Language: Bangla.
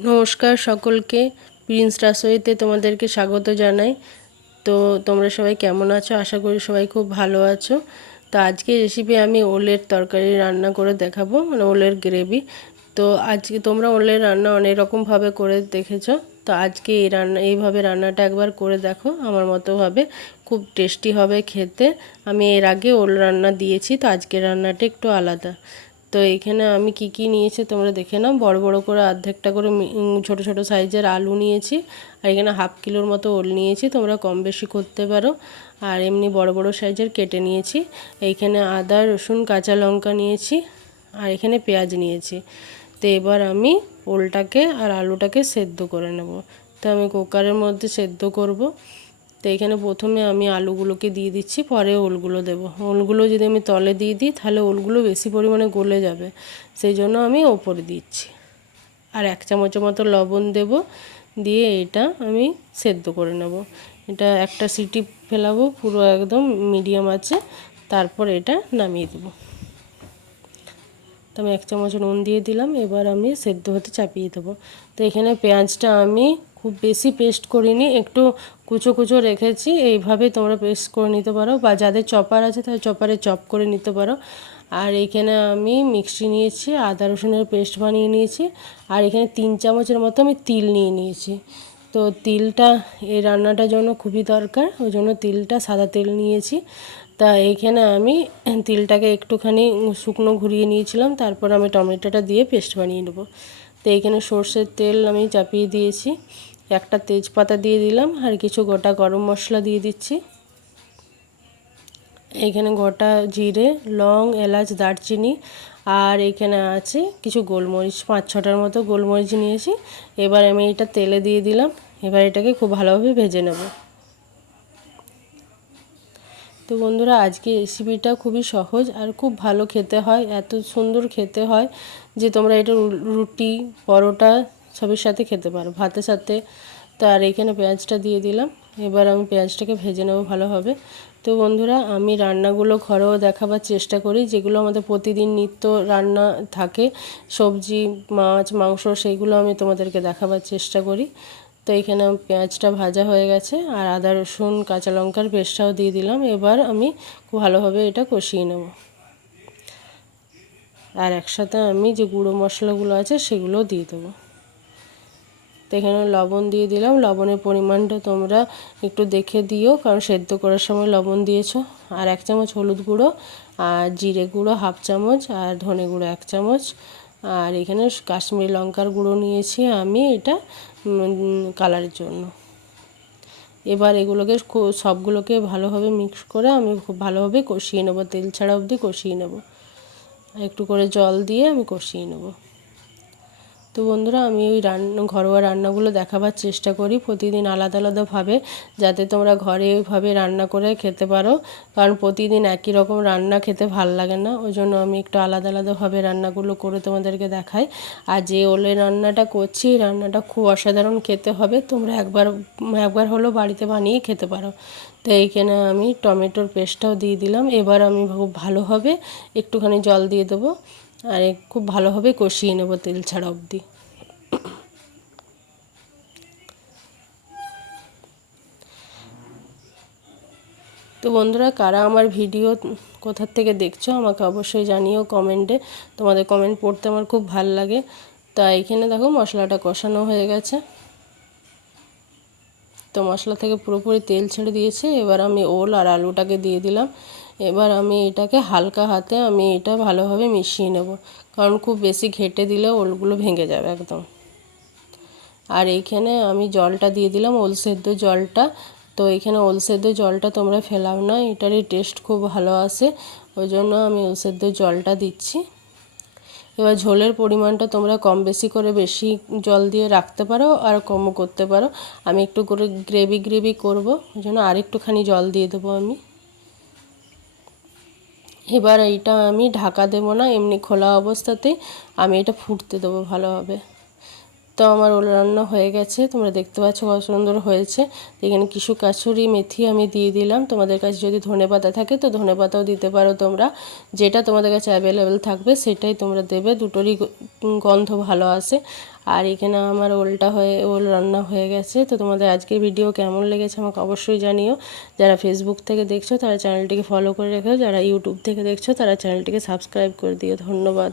নমস্কার সকলকে। প্রিন্স রাসোইতে তোমাদেরকে স্বাগত জানাই। তো তোমরা সবাই কেমন আছো? আশা করি সবাই খুব ভালো আছো। তো আজকে রেসিপি আমি ওলের তরকারি রান্না করে দেখাবো মানে ওলের গ্রেভি তো আজকে তোমরা ওলের রান্না অনেক রকমভাবে করে দেখেছ। তো আজকে এই রান্না, এইভাবে রান্নাটা একবার করে দেখো, আমার মতো হবে খুব টেস্টি হবে খেতে। আমি এর আগে ওল রান্না দিয়েছি, তো আজকের রান্নাটা একটু আলাদা। তো এখানে আমি কি কি নিয়েছি তোমরা দেখে নাও। বড় বড় করে অর্ধেকটা করে ছোট ছোট সাইজের আলু নিয়েছি আর এখানে হাফ কিলোর মতো ওল নিয়েছি, তোমরা কম বেশি করতে পারো। আর এমনি বড় বড় সাইজের কেটে নিয়েছি। এইখানে আদা, রসুন, কাঁচা লঙ্কা নিয়েছি আর এখানে পেঁয়াজ নিয়েছি। তো এবার আমি ওলটাকে আর আলুটাকে সেদ্ধ করে নেব। তো আমি কুকারের মধ্যে সেদ্ধ করব। তো এখানে প্রথমে আমি আলুগুলোকে দিয়ে দিচ্ছি, পরে ওলগুলো দেব। ওলগুলো যদি আমি তলে দিয়ে দিই, তাহলে ওলগুলো বেশি পরিমাণে গলে যাবে। সেই জন্য আমি ওপরে দিচ্ছি। আর এক চামচের মতো লবণ দেব, দিয়ে এটা আমি সেদ্ধ করে নেব। এটা একটা সিটি ফেলাবো, পুরো একদম মিডিয়াম আছে। তারপর এটা নামিয়ে দেবো। তো আমি এক চামচ নুন দিয়ে দিলাম, এবার আমি সেদ্ধ হতে চাপিয়ে দেবো। তো এখানে পেঁয়াজটা আমি খুব বেশি পেস্ট করিনি, একটু কুচো কুচো রেখেছি, এইভাবে তোমরা পেস্ট করে নিতে পারো বা যাদের চপার আছে তাদের চপারে চপ করে নিতে পারো। আর এইখানে আমি মিক্সি নিয়েছি, আদা রসুনের পেস্ট বানিয়ে নিয়েছি, আর এখানে তিন চামচের মতো আমি তিল নিয়ে নিয়েছি। তো তিলটা, এই রান্নাটার জন্য খুবই দরকার, ওই জন্য তিলটা, সাদা তেল নিয়েছি। তা এইখানে আমি তিলটাকে একটুখানি শুকনো ঘুরিয়ে নিয়েছিলাম, তারপর আমি টমেটোটা দিয়ে পেস্ট বানিয়ে নেব। তো এইখানে সর্ষের তেল আমি চাপিয়ে দিয়েছি। একটা তেজপাতা দিয়ে দিলাম আর কিছু গোটা গরম মশলা দিয়ে দিচ্ছি। এইখানে গোটা জিরে, লং, এলাচ, দারচিনি আর এখানে আছে কিছু গোলমরিচ, পাঁচ ছটার মতো গোলমরিচ নিয়েছি। এবার আমি এটা তেলে দিয়ে দিলাম। এবার এটাকে খুব ভালোভাবে ভেজে নেব। তো বন্ধুরা, আজকে রেসিপিটা খুবই সহজ আর খুব ভালো খেতে হয়, এত সুন্দর খেতে হয় যে তোমরা এটা রুটি, পরোটা সবের সাথে খেতে পারো। ভাতের সাথে তো আর এখানে পেঁয়াজটা দিয়ে দিলাম। এবার আমি পেঁয়াজটাকে ভেজে নেব ভালোভাবে। তো বন্ধুরা, আমি রান্নাগুলো ঘরেও দেখাবার চেষ্টা করি, যেগুলো আমাদের প্রতিদিন নিত্য রান্না থাকে। সবজি, মাছ, মাংস, সেইগুলো আমি তোমাদেরকে দেখাবার চেষ্টা করি। তো এখানে পেঁয়াজটা ভাজা হয়ে গেছে আর আদা, রসুন, কাঁচা লঙ্কার পেস্টটাও দিয়ে দিলাম। এবার আমি খুব ভালোভাবে এটা কষিয়ে নেব। আর একসাথে আমি যে গুঁড়ো মশলাগুলো আছে সেগুলো দিয়ে দেবো। এখানে লবণ দিয়ে দিলাম। লবণের পরিমাণটা তোমরা একটু দেখে দিও, কারণ সেদ্ধ করার সময় লবণ দিয়েছ। আর এক চামচ হলুদ গুঁড়ো, আর জিরে গুঁড়ো হাফ চামচ, আর ধনে গুঁড়ো এক চামচ। আর এখানে কাশ্মীরি লঙ্কার গুঁড়ো নিয়েছি আমি এটা কালারের জন্য। এবার এগুলোকে সবগুলোকে ভালোভাবে মিক্স করে আমি খুব ভালোভাবে কষিয়ে নেব। তেল ছাড়া অবধি কষিয়ে নেব। একটু করে জল দিয়ে আমি কষিয়ে নেব। তো বন্ধুরা, আমি ওই রান্না, ঘরোয়া রান্নাগুলো দেখাবার চেষ্টা করি প্রতিদিন আলাদা আলাদাভাবে, যাতে তোমরা ঘরে ওইভাবে রান্না করে খেতে পারো। কারণ প্রতিদিন একই রকম রান্না খেতে ভালো লাগে না, ওই জন্য আমি একটু আলাদা আলাদাভাবে রান্নাগুলো করে তোমাদেরকে দেখাই। আর যে ওলে রান্নাটা করছি রান্নাটা খুব অসাধারণ খেতে হবে, তোমরা একবার একবার হলেও বাড়িতে বানিয়ে খেতে পারো। তো এইখানে আমি টমেটোর পেস্টটাও দিয়ে দিলাম, এবার আমি খুব ভালোভাবে একটুখানি জল দিয়ে দেবো। আর খুব ভালোভাবে কষিয়ে নেব তেল ছাড়া অবধি। তো বন্ধুরা, কারা আমার ভিডিও কোথার থেকে দেখছ আমাকে অবশ্যই জানিও কমেন্টে। তোমাদের কমেন্ট পড়তে আমার খুব ভালো লাগে। তা এখানে দেখো মশলাটা কষানো হয়ে গেছে। তো মশলা থেকে পুরোপুরি তেল ছেড়ে দিয়েছে। এবার আমি ওল আর আলুটাকে দিয়ে দিলাম। এবার আমি এটাকে হালকা হাতে আমি এটা ভালোভাবে মিশিয়ে নেব। কারণ খুব বেশি ঘেটে দিলে ওলগুলো ভেঙে যাবে একদম। আর এইখানে আমি জলটা দিয়ে দিলাম, ওল সেদ্ধ জলটা। তো এখানে ওল সেদ্ধ জলটা তোমরা ফেলাও না, এটারই টেস্ট খুব ভালো আসে। ওই জন্য আমি ওল সেদ্ধ জলটা দিচ্ছি। এবার ঝোলের পরিমাণটা তোমরা কম বেশি করে বেশি জল দিয়ে রাখতে পারো আর কমও করতে পারো। আমি একটু করে গ্রেভি গ্রেভি করব, ওই জন্য আরেকটুখানি জল দিয়ে দেবো আমি। এবার এইটা আমি ঢাকা দেবো না, এমনি খোলা অবস্থাতেই আমি এটা ফুটতে দেবো ভালোভাবে। তো আমার ওল রান্না হয়ে গেছে, তোমরা দেখতে পাচ্ছ কত সুন্দর হয়েছে। এখানে কিছু কাছুরি মেথি আমি দিয়ে দিলাম। তোমাদের কাছে যদি ধনে পাতা থাকে তো ধনে পাতাও দিতে পারো তোমরা। যেটা তোমাদের কাছে অ্যাভেলেবেল থাকবে সেটাই তোমরা দেবে। দুটোরই গন্ধ ভালো আসে। আর এখানে আমার ওলটা হয়ে, ওল রান্না হয়ে গেছে। তো তোমাদের আজকের ভিডিও কেমন লেগেছে আমাকে অবশ্যই জানিও। যারা ফেসবুক থেকে দেখছ তারা চ্যানেলটিকে ফলো করে রেখো যারা ইউটিউব থেকে দেখছ তারা চ্যানেলটিকে সাবস্ক্রাইব করে দিও। ধন্যবাদ।